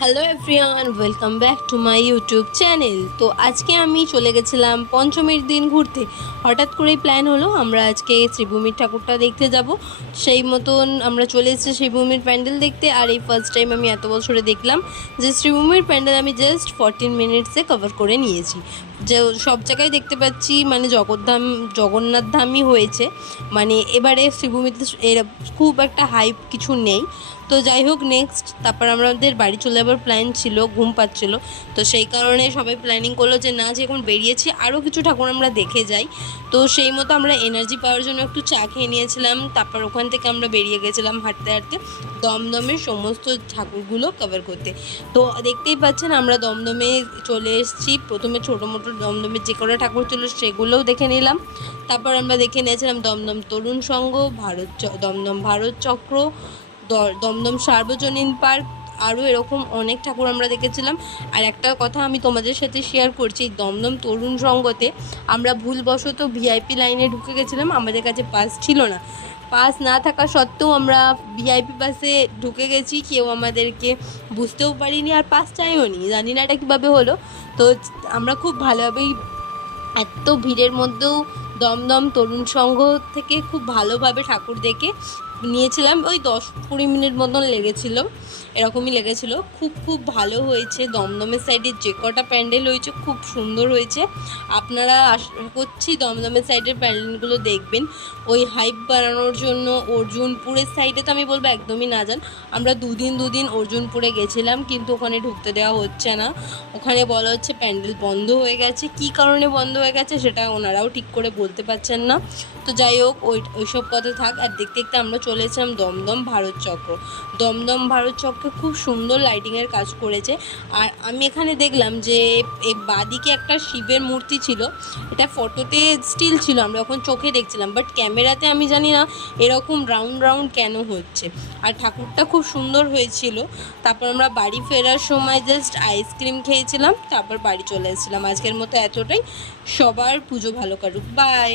Hello everyone, welcome back to my YouTube channel. তো আজকে আমি চলে গেছিলাম পঞ্চমীর দিন ঘুরতে। হঠাৎ করেই প্ল্যান হলো আমরা আজকে শ্রীভূমির ঠাকুরটা দেখতে যাব। সেই মতন আমরা চলে এসেছি শ্রীভূমির প্যান্ডেল দেখতে। আর এই ফার্স্ট টাইম আমি এত বছরে দেখলাম যে শ্রীভূমির প্যান্ডেল আমি জাস্ট 14 মিনিটসে কভার করে নিয়েছি। যে সব জায়গায় দেখতে পাচ্ছি মানে জগন্নাথ ধামই হয়েছে, মানে এবারে শ্রীভূমিতে এর খুব একটা হাইপ কিছু নেই। তো যাই হোক, নেক্সট তারপর আমাদের বাড়ি চলে যাবার প্ল্যান ছিল, ঘুম পাচ্ছিল। তো সেই কারণে সবাই প্ল্যানিং করলো যে না, যে এখন বেরিয়েছি আরও কিছু ঠাকুর আমরা দেখে যাই। তো সেই মতো আমরা এনার্জি পাওয়ার জন্য একটু চা খেয়ে নিয়েছিলাম। তারপর ওখান থেকে আমরা বেরিয়ে গেছিলাম হাঁটতে হাঁটতে দমদমের সমস্ত ঠাকুরগুলো কভার করতে। তো দেখতেই পাচ্ছেন আমরা দমদমে চলে এসেছি। প্রথমে ছোটো মোটো দমদমের যে কটা ঠাকুর ছিল সেগুলোও দেখে নিলাম। তারপর আমরা দেখে নিয়েছিলাম দমদম তরুণ সংঘ, দমদম ভারত চক্র, দমদম সার্বজনীন পার্ক, আরও এরকম অনেক ঠাকুর আমরা দেখেছিলাম। আর একটা কথা আমি তোমাদের সাথে শেয়ার করছি, দমদম তরুণ সংঘতে আমরা ভুলবশত ভিআইপি লাইনে ঢুকে গেছিলাম। আমাদের কাছে পাস ছিল না, পাস না থাকা সত্ত্বেও আমরা ভিআইপি পাসে ঢুকে গেছি। কেউ আমাদেরকে বুঝতেও পারিনি, আর পাস চাইও নি, জানি না এটা কীভাবে হলো। তো আমরা খুব ভালোভাবেই এত ভিড়ের মধ্যেও দমদম তরুণ সংঘ থেকে খুব ভালোভাবে ঠাকুর দেখে নিয়েছিলাম। ওই 10-20 মিনিট মতন লেগেছিলো, এরকমই লেগেছিলো। খুব ভালো হয়েছে। দমদমের সাইডে যে কটা প্যান্ডেল হয়েছে খুব সুন্দর হয়েছে। আপনারা আশা করছি দমদমের সাইডের প্যান্ডেলগুলো দেখবেন। ওই হাইপ বাড়ানোর জন্য অর্জুনপুরের সাইডে তো আমি বলবো একদমই না যান। আমরা দুদিন অর্জুনপুরে গেছিলাম, কিন্তু ওখানে ঢুকতে দেওয়া হচ্ছে না। ওখানে বলা হচ্ছে প্যান্ডেল বন্ধ হয়ে গেছে। কী কারণে বন্ধ হয়ে গেছে সেটা ওনারাও ঠিক করে বলতে পারছেন না। তো যাই হোক, ওইসব কথা থাক। আর দেখতে দেখতে আমরা চলেছিলাম দমদম ভারত চক্র। দমদম ভারত চক্রে খুব সুন্দর লাইটিংয়ের কাজ করেছে। আর আমি এখানে দেখলাম যে এই বাদিকে একটা শিবের মূর্তি ছিল, এটা ফটোতে স্টিল ছিল, আমরা এখন চোখে দেখছিলাম, বাট ক্যামেরাতে আমি জানি না এরকম রাউন্ড কেন হচ্ছে। আর ঠাকুরটা খুব সুন্দর হয়েছিল। তারপর আমরা বাড়ি ফেরার সময় জাস্ট আইসক্রিম খেয়েছিলাম, তারপর বাড়ি চলে এসেছিলাম। আজকের মতো এতটাই। সবার পুজো ভালো কাটুক, বাই।